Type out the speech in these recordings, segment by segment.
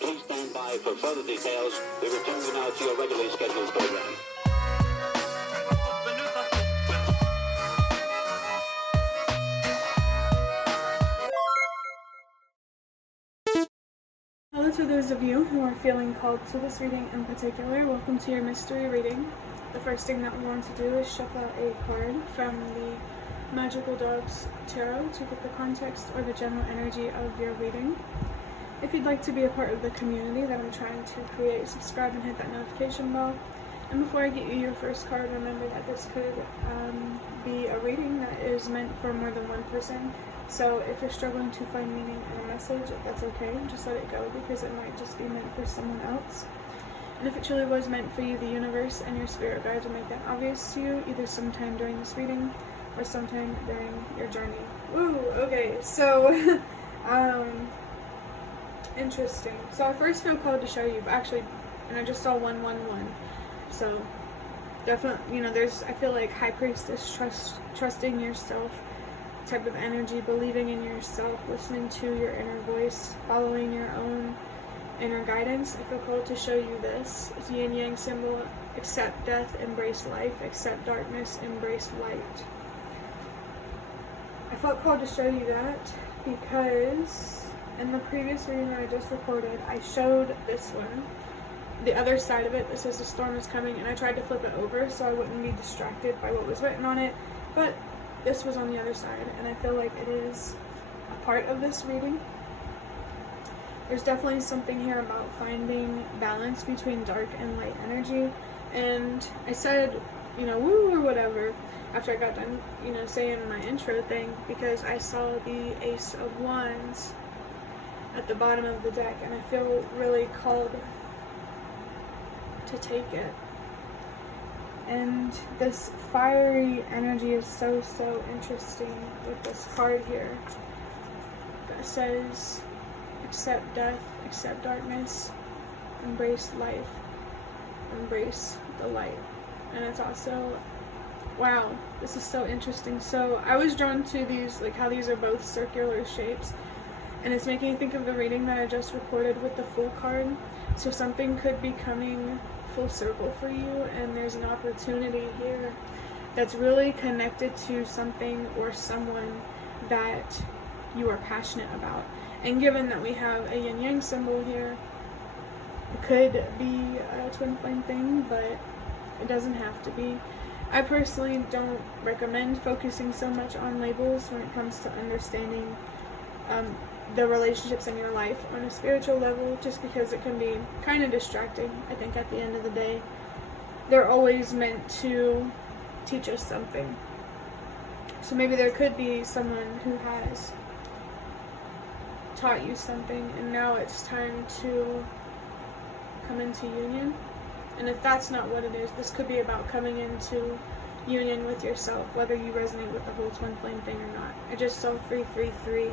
Please stand by for further details. We return you now to your regularly scheduled program. Hello to those of you who are feeling called to this reading in particular. Welcome to your mystery reading. The first thing that we want to do is shuffle a card from the Magical Dogs Tarot to get the context or the general energy of your reading. If you'd like to be a part of the community that I'm trying to create, subscribe and hit that notification bell. And before I get you your first card, remember that this could be a reading that is meant for more than one person. So if you're struggling to find meaning in a message, that's okay. Just let it go, because it might just be meant for someone else. And if it truly was meant for you, the universe and your spirit guides will make that obvious to you, either sometime during this reading or sometime during your journey. Ooh, okay, so interesting. So I first feel called to show you, but actually, and I just saw 111. So definitely, there's, I feel like High Priestess, trusting yourself type of energy, believing in yourself, listening to your inner voice, following your own inner guidance. I feel called to show you this. It's yin yang symbol: accept death, embrace life; accept darkness, embrace light. I felt called to show you that because in the previous reading that I just recorded, I showed this one, the other side of it that says the storm is coming, and I tried to flip it over so I wouldn't be distracted by what was written on it, but this was on the other side, and I feel like it is a part of this reading. There's definitely something here about finding balance between dark and light energy, and I said, woo or whatever, after I got done, saying my intro thing, because I saw the Ace of Wands at the bottom of the deck, and I feel really called to take it. And this fiery energy is so interesting with this card here that says accept death, accept darkness, embrace life, embrace the light. And it's also, wow, this is so interesting. So I was drawn to these, like how these are both circular shapes, and it's making me think of the reading that I just recorded with the Fool card. So something could be coming full circle for you, and there's an opportunity here that's really connected to something or someone that you are passionate about. And given that we have a yin yang symbol here, it could be a twin flame thing, but it doesn't have to be. I personally don't recommend focusing so much on labels when it comes to understanding the relationships in your life on a spiritual level, just because it can be kind of distracting. I think at the end of the day, they're always meant to teach us something. So maybe there could be someone who has taught you something, and now it's time to come into union. And if that's not what it is, this could be about coming into union with yourself, whether you resonate with the whole twin flame thing or not. I just saw 333.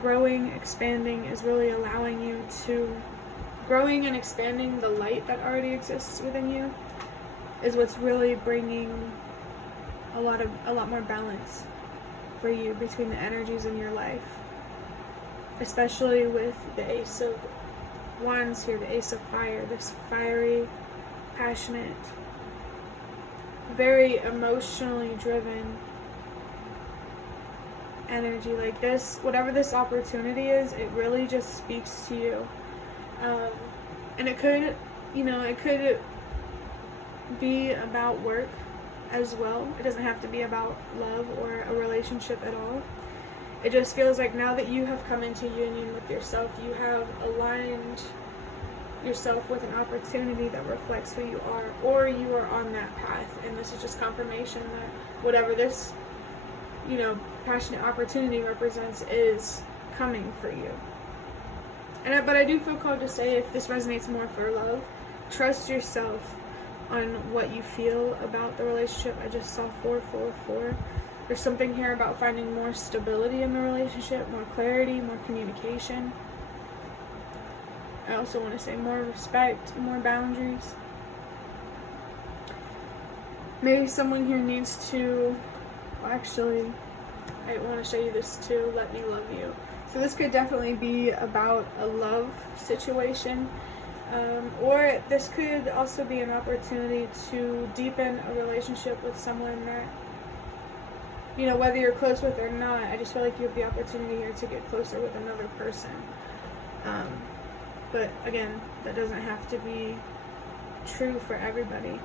Growing, expanding is really allowing you to, growing and expanding the light that already exists within you is what's really bringing a lot more balance for you between the energies in your life, especially with the Ace of Wands here, the Ace of Fire, this fiery, passionate, very emotionally driven energy. Like this, whatever this opportunity is, it really just speaks to you. And it could, it could be about work as well. It doesn't have to be about love or a relationship at all. It just feels like now that you have come into union with yourself, you have aligned yourself with an opportunity that reflects who you are, or you are on that path, and this is just confirmation that whatever this passionate opportunity represents is coming for you. But I do feel called to say, if this resonates more for love, trust yourself on what you feel about the relationship. I just saw 444. There's something here about finding more stability in the relationship, more clarity, more communication. I also want to say more respect, more boundaries. Maybe someone here needs to, actually, I want to show you this too, let me love you. So this could definitely be about a love situation, or this could also be an opportunity to deepen a relationship with someone that, you know, whether you're close with or not, I just feel like you have the opportunity here to get closer with another person. But again, that doesn't have to be true for everybody.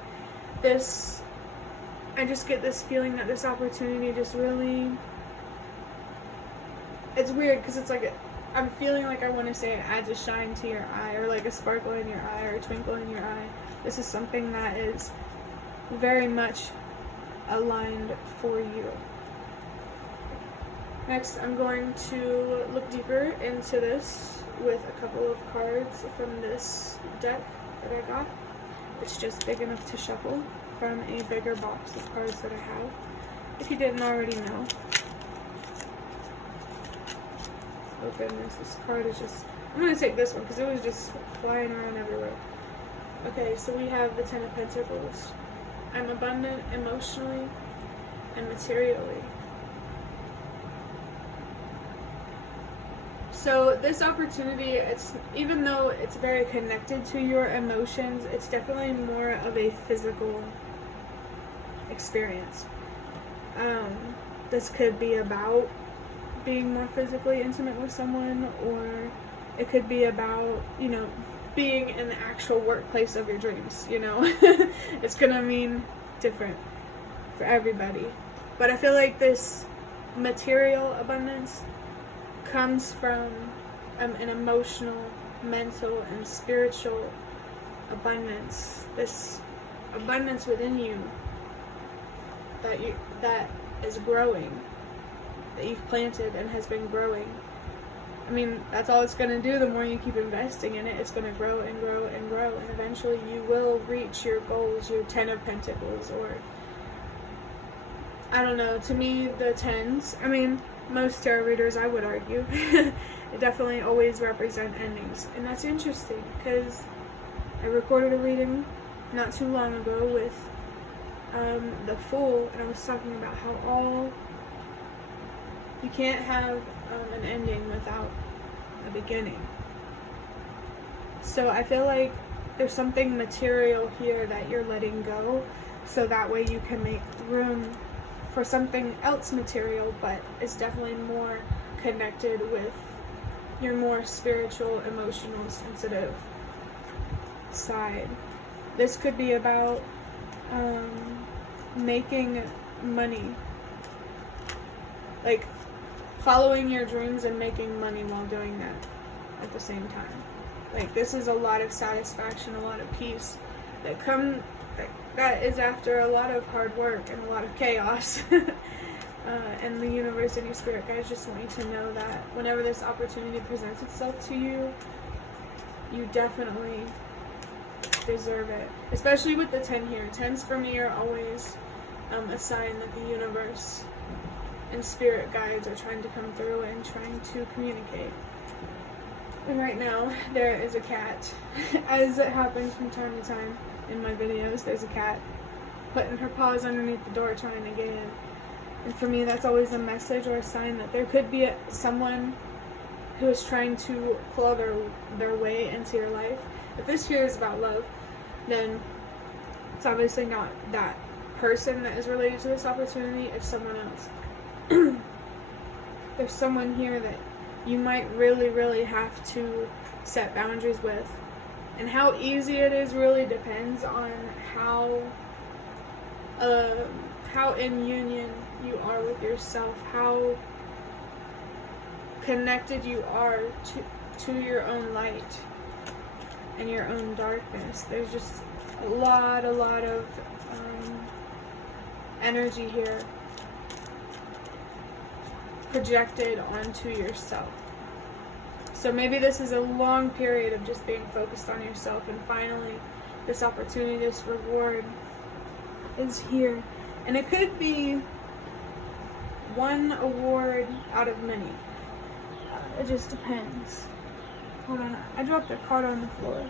I just get this feeling that this opportunity just really, it's weird because it's like, I'm feeling like I want to say it adds a shine to your eye, or like a sparkle in your eye, or a twinkle in your eye. This is something that is very much aligned for you. Next, I'm going to look deeper into this with a couple of cards from this deck that I got. It's just big enough to shuffle from a bigger box of cards that I have, if you didn't already know. Oh goodness, this card is just, I'm going to take this one because it was just flying around everywhere. Okay, so we have the Ten of Pentacles. I'm abundant emotionally and materially. So this opportunity, it's, even though it's very connected to your emotions, it's definitely more of a physical experience. This could be about being more physically intimate with someone, or it could be about, you know, being in the actual workplace of your dreams, you know. It's gonna mean different for everybody. But I feel like this material abundance comes from an emotional, mental, and spiritual abundance. This abundance within you that is growing, that you've planted and has been growing. I mean, that's all it's going to do. The more you keep investing in it, it's going to grow and grow and grow, and eventually you will reach your goals, your 10 of Pentacles, or I don't know. To me, the 10s, I mean, most tarot readers, I would argue, it definitely always represent endings. And that's interesting because I recorded a reading not too long ago with the Fool, and I was talking about how you can't have an ending without a beginning. So I feel like there's something material here that you're letting go, so that way you can make room for something else material, but it's definitely more connected with your more spiritual, emotional, sensitive side. This could be about making money, like following your dreams and making money while doing that at the same time. Like, this is a lot of satisfaction, a lot of peace that is after a lot of hard work and a lot of chaos. And the universe and your spirit guides just want you to know that whenever this opportunity presents itself to you, you definitely deserve it. Especially with the 10 here. 10s for me are always a sign that the universe and spirit guides are trying to come through and trying to communicate. And right now, there is a cat. As it happens from time to time in my videos, there's a cat putting her paws underneath the door trying to get in. And for me, that's always a message or a sign that there could be someone who is trying to claw their way into your life. If this here is about love, then it's obviously not that person that is related to this opportunity, it's someone else. There's someone here that you might really, really have to set boundaries with. And how easy it is really depends on how in union you are with yourself, how connected you are to your own light and your own darkness. There's just a lot of energy here projected onto yourself. So maybe this is a long period of just being focused on yourself, and finally this opportunity, this reward is here. And it could be one award out of many. It just depends. Hold on, I dropped a card on the floor.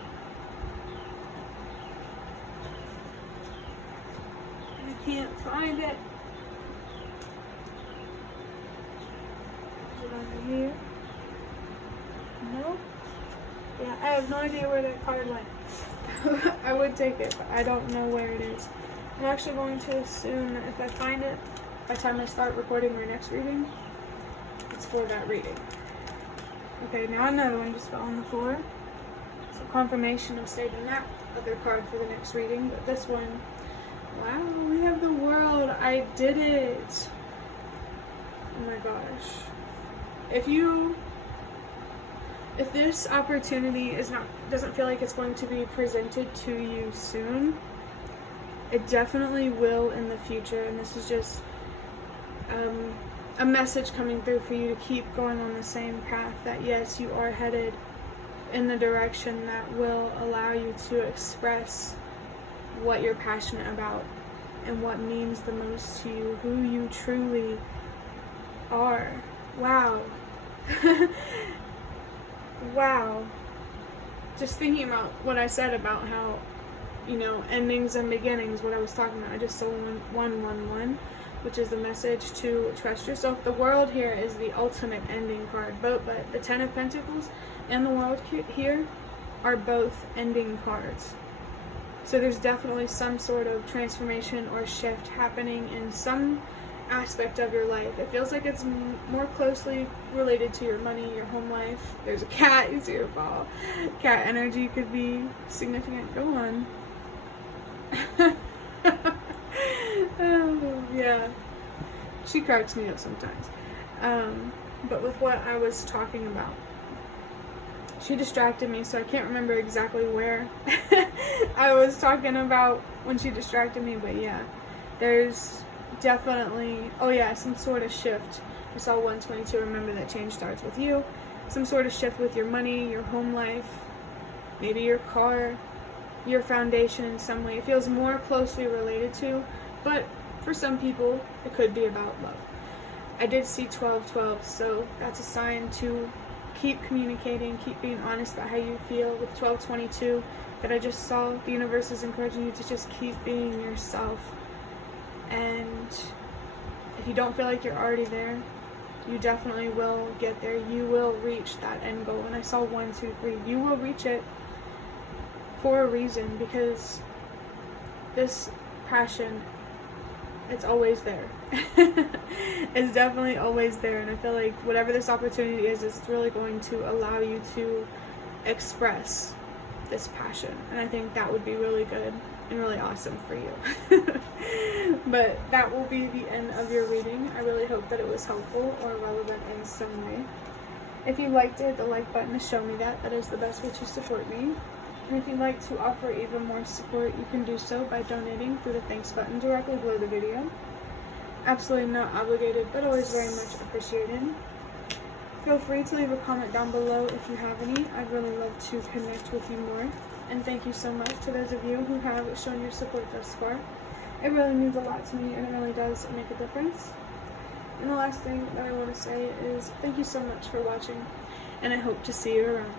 I can't find it. Is it under here? No? Yeah, I have no idea where that card went. I would take it, but I don't know where it is. I'm actually going to assume that if I find it, by the time I start recording my next reading, it's for that reading. Okay, now another one just fell on the floor. So confirmation of saving that other card for the next reading, but this one, wow, we have the World. I did it. Oh my gosh. If this opportunity doesn't feel like it's going to be presented to you soon, it definitely will in the future, and this is just a message coming through for you to keep going on the same path, that yes, you are headed in the direction that will allow you to express what you're passionate about and what means the most to you, who you truly are. Wow. Wow. Just thinking about what I said about how, endings and beginnings, what I was talking about. I just saw 111, which is the message to trust yourself. The World here is the ultimate ending card, but the Ten of Pentacles and the World here are both ending cards. So there's definitely some sort of transformation or shift happening in some aspect of your life. It feels like it's more closely related to your money, your home life. There's a cat, you see your ball. Cat energy could be significant. Go on. Oh, yeah. She cracks me up sometimes. But with what I was talking about, she distracted me, so I can't remember exactly where I was talking about when she distracted me, but yeah, there's definitely, some sort of shift. I saw 122, remember that change starts with you. Some sort of shift with your money, your home life, maybe your car, your foundation in some way. It feels more closely related to, but for some people, it could be about love. I did see 1212, so that's a sign to keep communicating, keep being honest about how you feel. With 1222 that I just saw, the universe is encouraging you to just keep being yourself. And if you don't feel like you're already there, you definitely will get there. You will reach that end goal. And I saw 1, 2, 3. You will reach it for a reason, because this passion, it's always there. It's definitely always there, and I feel like whatever this opportunity is, it's really going to allow you to express this passion, and I think that would be really good and really awesome for you. But that will be the end of your reading. I really hope that it was helpful or relevant in some way. If you liked it, hit the like button to show me that. That is the best way to support me. And if you'd like to offer even more support, you can do so by donating through the thanks button directly below the video. Absolutely not obligated, but always very much appreciated. Feel free to leave a comment down below if you have any. I'd really love to connect with you more. And thank you so much to those of you who have shown your support thus far. It really means a lot to me, and it really does make a difference. And the last thing that I want to say is thank you so much for watching, and I hope to see you around.